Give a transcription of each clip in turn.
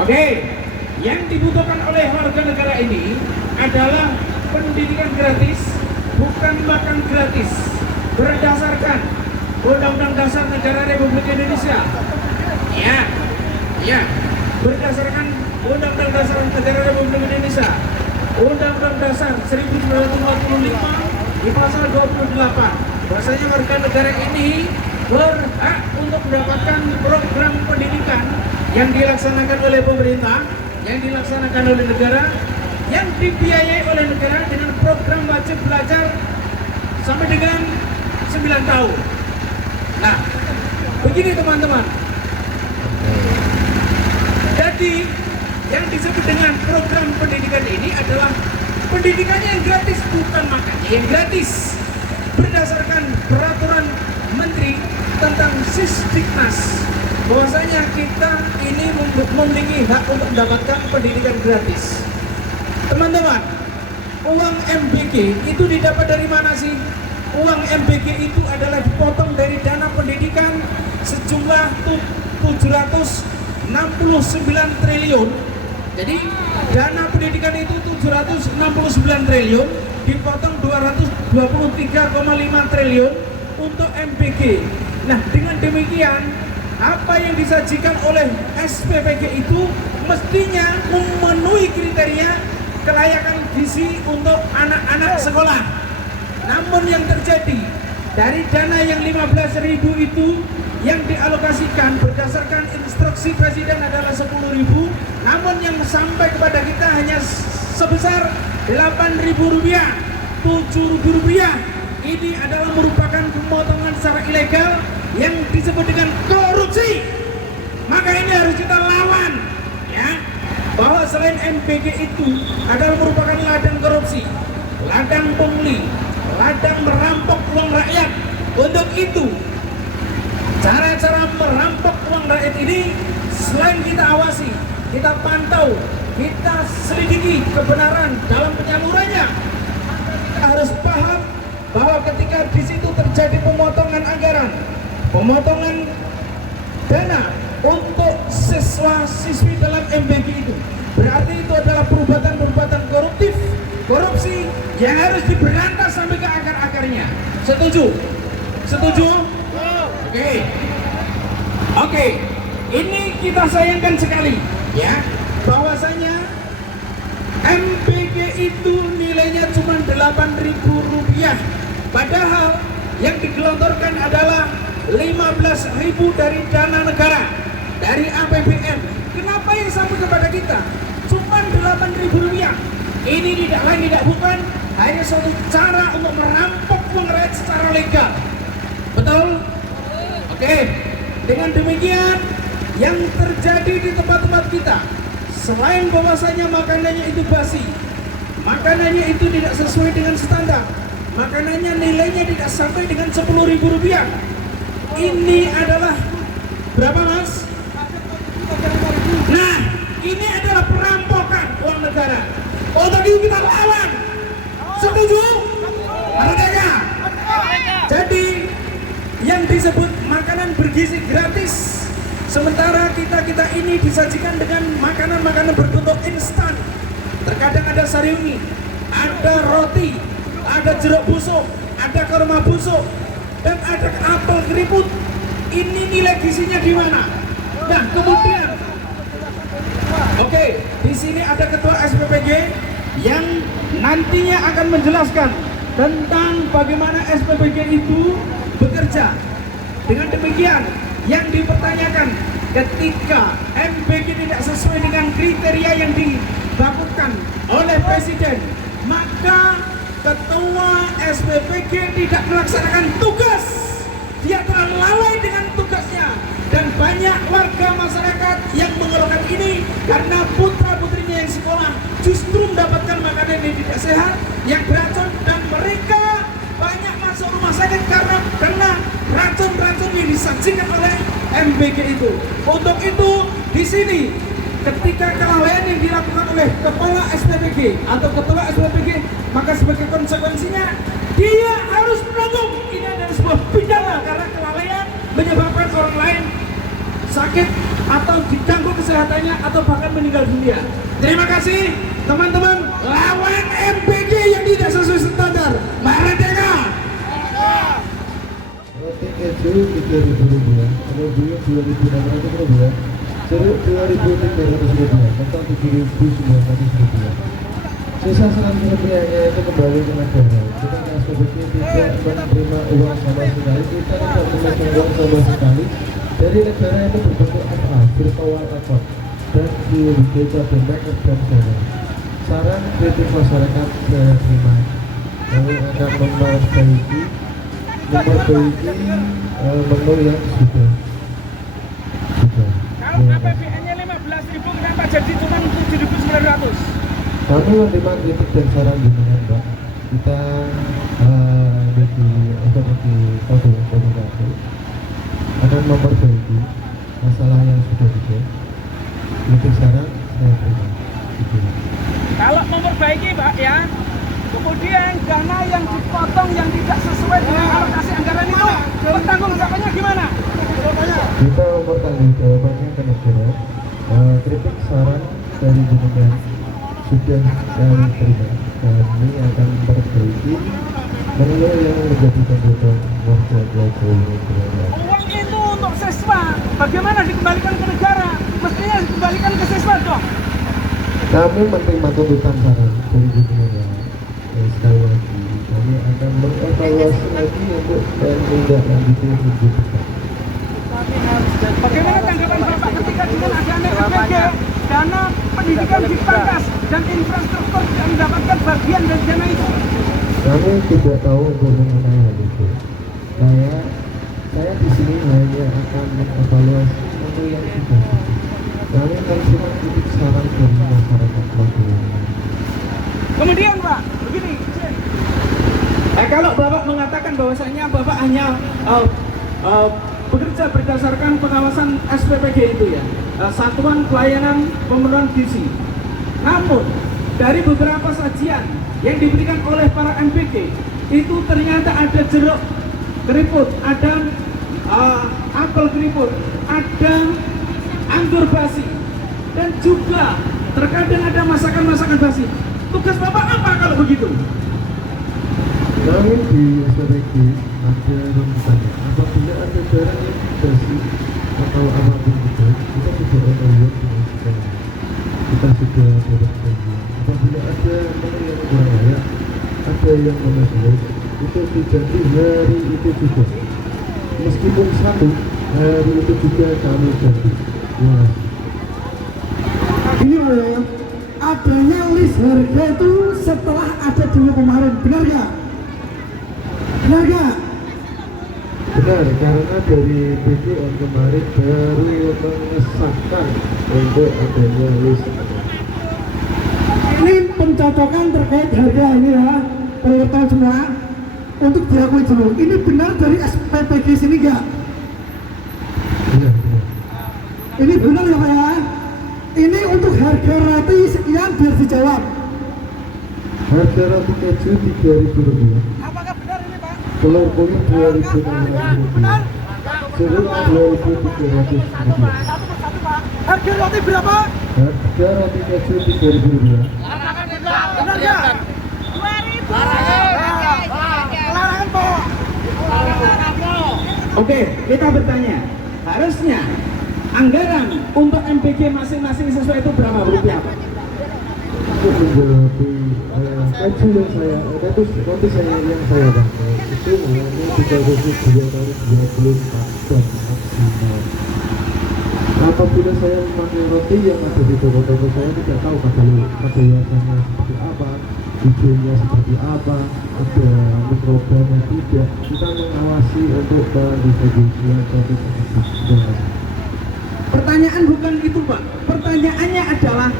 Oke, yang dibutuhkan oleh warga negara ini adalah pendidikan gratis, bukan makan gratis, berdasarkan Undang-Undang Dasar Negara Republik Indonesia. Ya, berdasarkan Undang-Undang Dasar Negara Republik Indonesia, Undang-Undang Dasar 1945 di pasal 28, bahwasanya warga negara ini berhak untuk mendapatkan program pendidikan yang dilaksanakan oleh pemerintah, yang dilaksanakan oleh negara, yang dibiayai oleh negara dengan program wajib belajar sampai dengan 9 tahun. Nah, begini teman-teman. Jadi, yang disebut dengan program pendidikan ini adalah pendidikannya yang gratis, bukan makannya yang gratis. Berdasarkan peraturan Menteri tentang Sisdiknas, bahwasanya kita ini memiliki hak untuk mendapatkan pendidikan gratis. Teman-teman, uang MBG itu didapat dari mana sih? Uang MBG itu adalah dipotong dari dana pendidikan sejumlah 769 triliun. Jadi dana pendidikan itu 769 triliun dipotong 223,5 triliun untuk MBG. Nah, dengan demikian apa yang disajikan oleh SPPG itu mestinya memenuhi kriteria kelayakan gizi untuk anak-anak sekolah. Namun yang terjadi dari dana yang 15.000 itu yang dialokasikan berdasarkan instruksi Presiden adalah 10.000, namun yang sampai kepada kita hanya sebesar 8.000 rupiah, 7.000 rupiah. Ini adalah merupakan pemotongan secara ilegal yang disebut dengan korupsi. Maka ini harus kita lawan, ya, bahwa selain MBG itu adalah merupakan ladang korupsi, ladang pungli, ladang merampok uang rakyat. Untuk itu, cara-cara merampok uang rakyat ini selain kita awasi, kita pantau, kita selidiki kebenaran dalam penyalurannya, kita harus paham bahwa ketika di situ terjadi pemotongan anggaran, pemotongan dana untuk siswa-siswi dalam MBG itu, berarti itu adalah perbuatan-perbuatan korupsi yang harus diberantas sampai ke akar-akarnya. Setuju? Setuju? Oke. Ini kita sayangkan sekali, ya, bahwasanya MBG itu nilainya cuma 8.000 rupiah, padahal yang digelontorkan adalah 15.000 dari dana negara, dari APBN. Kenapa yang sampai kepada kita cuma 8.000 rupiah? Ini tidak lain tidak bukan hanya suatu cara untuk merampok uang rakyat secara legal. Betul? Oke. Dengan demikian, yang terjadi di tempat-tempat kita, selain bahwasanya makanannya itu basi, makanannya itu tidak sesuai dengan standar, makanannya nilainya tidak sampai dengan 10.000 rupiah. Ini adalah berapa, Mas? Nah, ini adalah perampokan uang negara. Untuk itu kita lawan. Setuju? Merdeka. Jadi yang disebut makanan bergizi gratis, sementara kita ini disajikan dengan makanan-makanan berbentuk instan. Terkadang ada sariuni, ada roti, ada jeruk busuk, ada kurma busuk, dan ada apel keriput. Ini nilai gizinya di mana? Nah, kemudian, oke, di sini ada ketua SPPG yang nantinya akan menjelaskan tentang bagaimana SPPG itu bekerja. Dengan demikian, yang dipertanyakan ketika MBG tidak sesuai dengan kriteria yang dilakukan oleh Presiden, maka ketua SPPG tidak melaksanakan tugas. Dia telah lalai dengan tugasnya, dan banyak warga masyarakat yang mengeluhkan ini karena putra-putrinya yang sekolah justru mendapatkan makanan yang tidak sehat, yang beracun, dan mereka banyak masuk rumah sakit karena racun-racun yang disajikan oleh MBG itu. Untuk itu, di sini ketika kelalaian yang dilakukan oleh kepala SPPG atau ketua SPPG, maka sebagai konsekuensinya dia harus menanggung. Ini adalah sebuah pidana karena kelalaian menyebabkan orang lain sakit atau diganggu kesehatannya atau bahkan meninggal dunia. Terima kasih teman-teman. Lawan MPG yang tidak sesuai standar, Merdeka. Keju 3.000 rupiah, kemudian 2.600 rupiah, jeruk 2.300 rupiah, total 7.900 rupiah. Sisa 100 rupiahnya itu kembali ke negara. Kita SPBG tidak menerima uang sama sekali, kita tidak menerima uang sama sekali dari negara itu berbentuk apa? Virtual account dan diuji dan backup dan sana. Saran kritik masyarakat saya terima. Lalu akan memperbaiki menu yang sudah. Kalau APBN-nya 15.000 kenapa jadi cuma 7.900? Kami menerima kritik dan saran dengan Mbak. Kita di komunikasi akan memperbaiki masalah yang sudah dibuat. Kritik saran saya terima. Kalau memperbaiki Mbak ya, kemudian dana yang dipotong yang tidak sesuai dengan alokasi anggaran itu bertanggung jawabnya gimana? Kita bertanggung jawabannya ke negara. Kritik saran dari jenengan sudah kami terima. Kami akan memperbaiki menu yang menjadi kebutuhan warga Jokowi. Uang itu untuk siswa, bagaimana dikembalikan ke negara? Mestinya dikembalikan ke siswa dong. Kami menerima tuntutan saran dari jenengan. Sekali lagi, kami akan mengevaluasi lagi untuk menindaklanjuti lebih cepat. Bagaimana tanggapan Bapak ketika dengan adanya MPG, dana pendidikan dipangkas dan infrastruktur tidak mendapatkan bagian dari dana itu? Kami tidak tahu untuk mengenai hal itu. Saya di sini hanya akan mengevaluasi menu yang sudah ada. Kami akan cuma kritik saran dari masyarakat Magelang. Kemudian Pak, begini. Kalau Bapak mengatakan bahwasanya Bapak hanya bekerja berdasarkan pengawasan SPPG itu ya, Satuan Pelayanan Pemenuhan Gizi. Namun dari beberapa sajian yang diberikan oleh para MPG itu ternyata ada jeruk keriput, ada apel keriput, ada anggur basi, dan juga terkadang ada masakan-masakan basi. Tugas Bapak apa kalau begitu? Kami di SPPG ada rencananya apabila ada barang yang basi atau apapun itu, kita sudah evaluasi dengan sekarang. Kita sudah berbagi. Apabila ada menu yang kurang layak, ada yang memenuhi, itu diganti hari itu juga. Meskipun satu hari itu juga kami ganti. Terima kasih. Ini loh, adanya list harga itu setelah ada dulu kemarin, benar nggak? Benar nggak? Benar, karena dari BPN kemarin baru mengesahkan untuk adanya list. Ini pencocokan terkait harga ini ya, pemirsa semua untuk diakui dulu. Ini benar dari SPPG sini nggak? Benar, benar. Ini benar ya Pak ya? Ini untuk harga roti sekian biar dijawab. Harga roti keju 3.000 rupiah. Apakah benar ini Pak? Telur puyuh 2.600 rupiah. Jeruk 2.300 rupiah. Harga roti berapa? Harga roti keju 3.000 rupiah. Benar ya? 2.000. Larangan Pak. Oke, kita bertanya. Harusnya anggaran untuk MPG masing-masing sesuai itu berapa rupiah Pak? Untuk menjawab keju yang saya, roti saya yang saya pakai itu hanya 3.224 jam maksimal. Apabila saya memakai roti yang ada di toko-toko, saya tidak tahu kadaluarsanya seperti apa, hijaunya seperti apa, ada mikrobanya tidak. Kita mengawasi untuk pendistribusian roti tersebut. Pertanyaan bukan itu Pak. Pertanyaannya adalah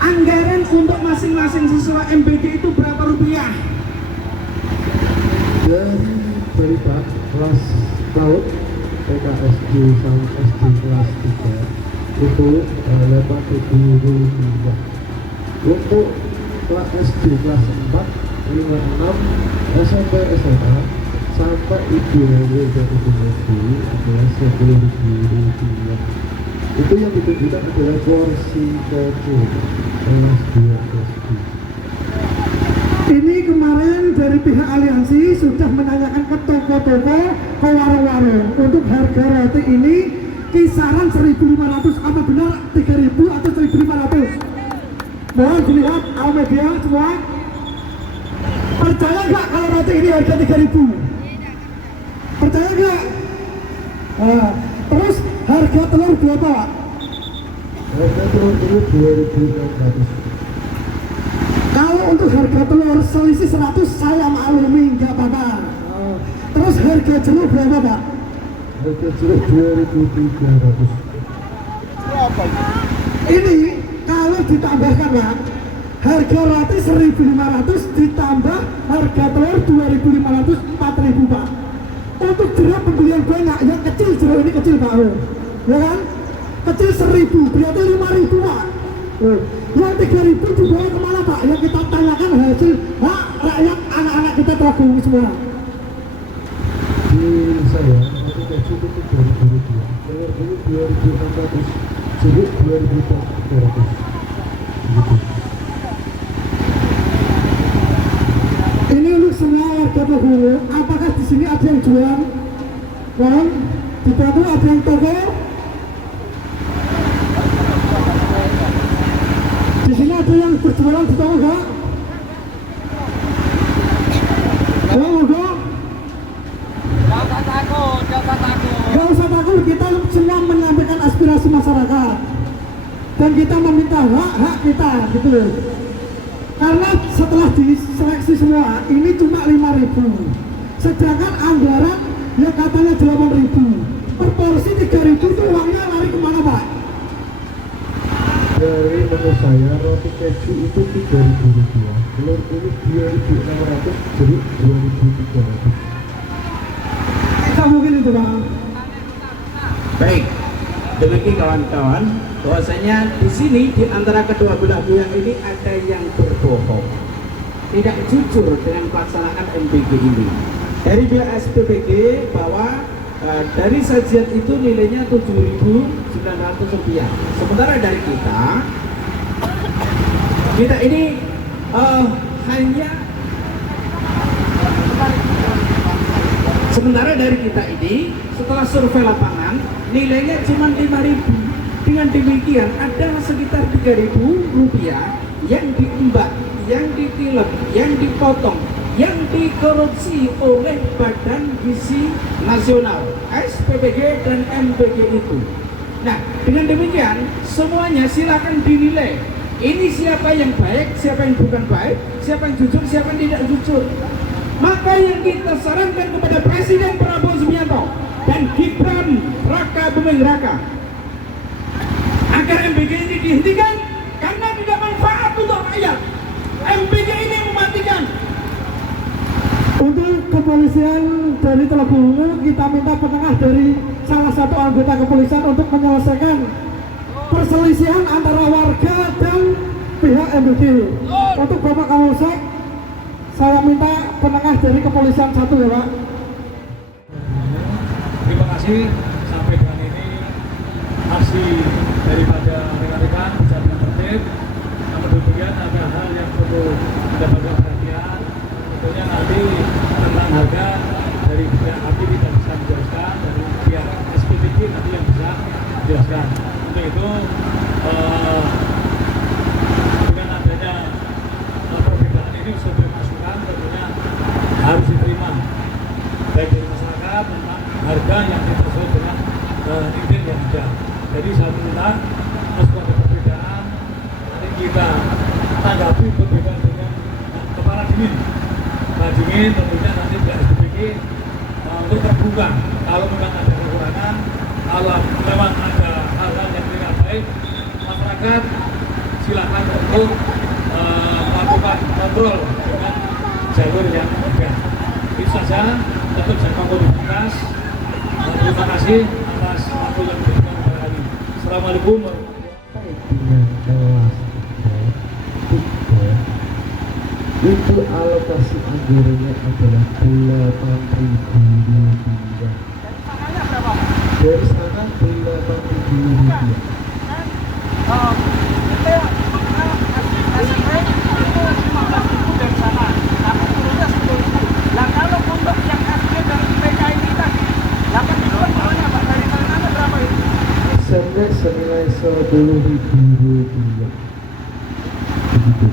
anggaran untuk masing-masing siswa MPG itu berapa rupiah? Dari Pak kelas PAUD PKSD sampai SD kelas 3 itu 8.000 rupiah. Untuk kelas SD kelas 4, 5, 6, SMP SMA sampai IDW dan IDW adalah 10.000 rupiah. Itu yang ditunjukkan adalah porsi kecil kelas 2 SD. Ini kemarin dari pihak aliansi sudah menanyakan ke toko-toko, ke warung-warung untuk harga roti ini kisaran 1.500, apa benar 3.000 atau 1.500? Mohon dilihat awal media semua. Percaya nggak kalau roti ini harga 3.000? Percaya nggak? Nah, terus harga telur berapa, Pak? Harga telur 2.600. Kalau untuk harga telur selisih 100 saya maklumi, nggak apa-apa. Terus harga jeruk berapa, Pak? Harga jeruk 2.300. Ini kalau ditambahkan, Pak, harga roti 1.500 ditambah harga telur 2.500, 4.000, Pak. Untuk jeruk pembelian banyak, yang kecil jeruk ini kecil, Pak, ya kan? Kecil 1.000 berarti 5.000, Pak. Yang 3.000 dibawa kemana, Pak? Yang kita tanyakan hasil hak rakyat, anak-anak kita tergabung semua. Di saya roti keju itu 2.000 rupiah, telur ini 2.600, jeruk 2.300. Gitu. Ini untuk semua warga Togo. Apakah di sini ada yang jual? Kan? Di Togo ada yang toko? Di sini ada yang berjualan di toko nggak? Halo, enggak? Gak usah takut, kita semua menyampaikan aspirasi masyarakat dan kita meminta hak-hak kita, gitu loh. Karena setelah diseleksi semua, ini cuma 5.000, sedangkan anggaran ya katanya 8.000. Per porsi 3.000 itu uangnya lari kemana, Pak? Dari menurut saya roti keju itu 3.000 rupiah, telur ini 2.600, jeruk 2.300. Tidak mungkin itu, Pak. Baik, demikian kawan-kawan, bahwasanya di sini di antara kedua belah pihak ini ada yang berbohong, tidak jujur dengan pelaksanaan MBG ini. Dari pihak SPBG bahwa dari sajian itu nilainya 7.900 rupiah. Sementara dari kita ini hanya sementara dari kita ini setelah survei lapangan nilainya cuma 5.000. Dengan demikian ada sekitar 3.000 rupiah yang diembak, yang ditilep, yang dipotong, yang dikorupsi oleh Badan Gizi Nasional, SPBG dan MBG itu. Nah, dengan demikian semuanya silakan dinilai. Ini siapa yang baik, siapa yang bukan baik, siapa yang jujur, siapa yang tidak jujur. Maka yang kita sarankan kepada Presiden Prabowo Subianto dan Gibran Raka Buming Raka agar MBG ini dihentikan karena tidak manfaat untuk rakyat. MBG ini mematikan. Untuk kepolisian dari Teluk kita minta penengah dari salah satu anggota kepolisian untuk menyelesaikan perselisihan antara warga dan pihak MBG. Untuk Bapak Kapolsek, saya minta penengah dari kepolisian satu, ya, Pak. Terima kasih. Sampai dengan ini aksi daripada rekan-rekan bisa dengan tertib. Namun demikian ada hal yang perlu mendapatkan perhatian. Tentunya nanti tentang harga dari pihak API tidak bisa dijelaskan, dari pihak SPBG nanti yang bisa dijelaskan. Untuk itu dengan adanya perbedaan ini sebagai masukan tentunya harus diterima baik dari masyarakat tentang harga yang tidak sesuai dengan izin yang ada. Jadi saya minta meskipun ada perbedaan, nanti kita tanggapi perbedaan dengan kepala dingin. Kepala dingin tentunya nanti pihak SPBG untuk terbuka. Kalau memang ada kekurangan, kalau memang ada hal-hal yang tidak baik, masyarakat silakan untuk melakukan kontrol dengan jalur yang ada. Itu saja, tetap jaga kondusivitas. Terima kasih atas waktu yang diberikan kepada kami. Assalamualaikum Dengan kelas 3 itu alokasi anggarannya adalah 8.000 rupiah. Dari sana 8.000 rupiah. SMP itu 15.000 dari sana, tapi turunnya 10.000. Nah kalau untuk yang SD dan TK ini tadi 8.000 soalnya Pak, dari sana berapa itu? SMP senilai 10.000 rupiah. Begitu.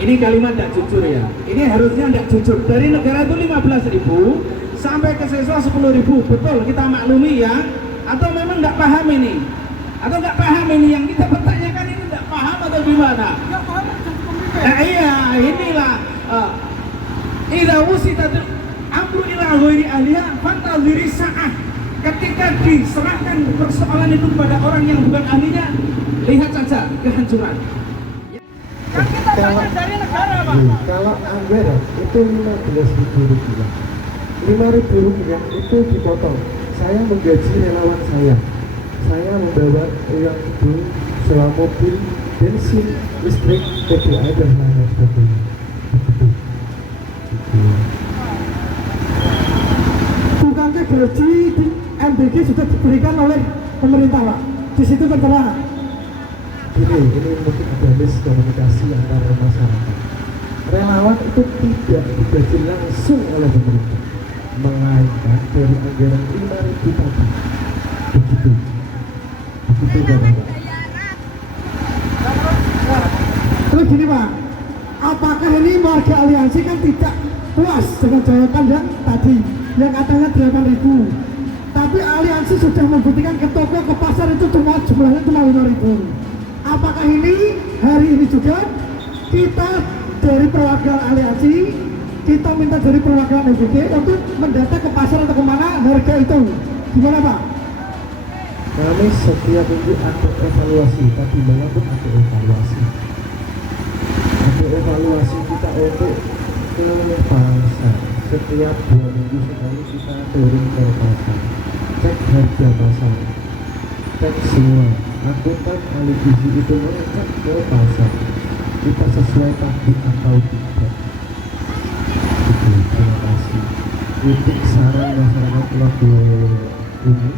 Ini kalimat tidak jujur ya. Ini harusnya tidak jujur. Dari negara itu 15.000 sampai ke siswa 10.000. Betul, kita maklumi ya. Atau memang nggak paham ini? Atau nggak paham ini yang kita pertanyakan ini nggak paham atau gimana? Ya paham jadi pemimpin. Nah iya, inilah. Idza wusitatul amru ila ghairi ahliha fantaziri sa'ah. Ketika diserahkan persoalan itu kepada orang yang bukan ahlinya, lihat saja kehancuran. Kan kita belajar dari negara Pak. Kalau anggaran itu 15.000 rupiah, 5.000 rupiah itu dipotong. Saya menggaji relawan saya membawa uang itu sewa mobil, bensin, listrik, PPA dan lain sebagainya. Bukankah gaji di MBG sudah diberikan oleh pemerintah Pak? Di situ tertera. Ini mungkin ada miskomunikasi antara masyarakat. Relawan itu tidak digaji langsung oleh pemerintah, melainkan dari anggaran 5.000 tadi. Begitu Bapak. Terus gini Pak, apakah ini warga aliansi kan tidak puas dengan jawaban yang tadi yang katanya 8.000, tapi aliansi sudah membuktikan ke toko, ke pasar itu cuma jumlahnya cuma 5.000. Apakah ini hari ini juga kita dari perwakilan aliansi, kita minta dari perwakilan MBG untuk mendata ke pasar atau kemana harga itu? Gimana Pak? Kami setiap minggu ada evaluasi, tapi mengapa ada evaluasi? Ada evaluasi kita untuk ke pasar. Setiap 2 minggu sekali kita turun ke pasar, cek harga pasar, cek semua. Akuntan ahli gizi itu mengecek ke pasar, kita sesuai target atau tidak. Terima kasih. Kritik saran masyarakat lagu ini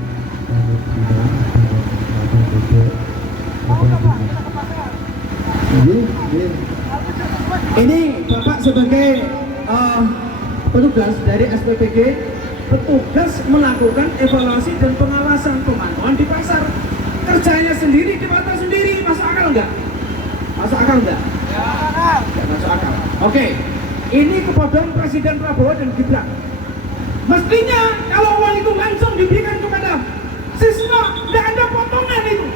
kami terima dengan abang beda Ini Bapak sebagai petugas dari SPPG, petugas melakukan evaluasi dan pengawasan pemantauan di pasar. Kerjanya sendiri, dipantau sendiri, masuk akal enggak? Masuk akal enggak? Enggak masuk akal. Oke, ini kebodohan Presiden Prabowo dan Gibran. Mestinya kalau uang itu langsung diberikan kepada siswa, tidak ada potongan itu,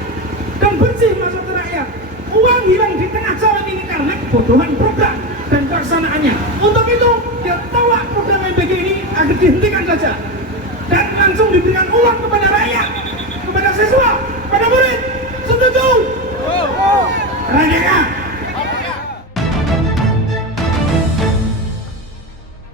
dan bersih masuk ke rakyat. Uang hilang di tengah jalan ini karena kebodohan program dan pelaksanaannya. Untuk itu, dia tolak program MBG ini agar dihentikan saja dan langsung diberikan uang kepada rakyat, kepada siswa, pada murid. Setuju? Rakyat.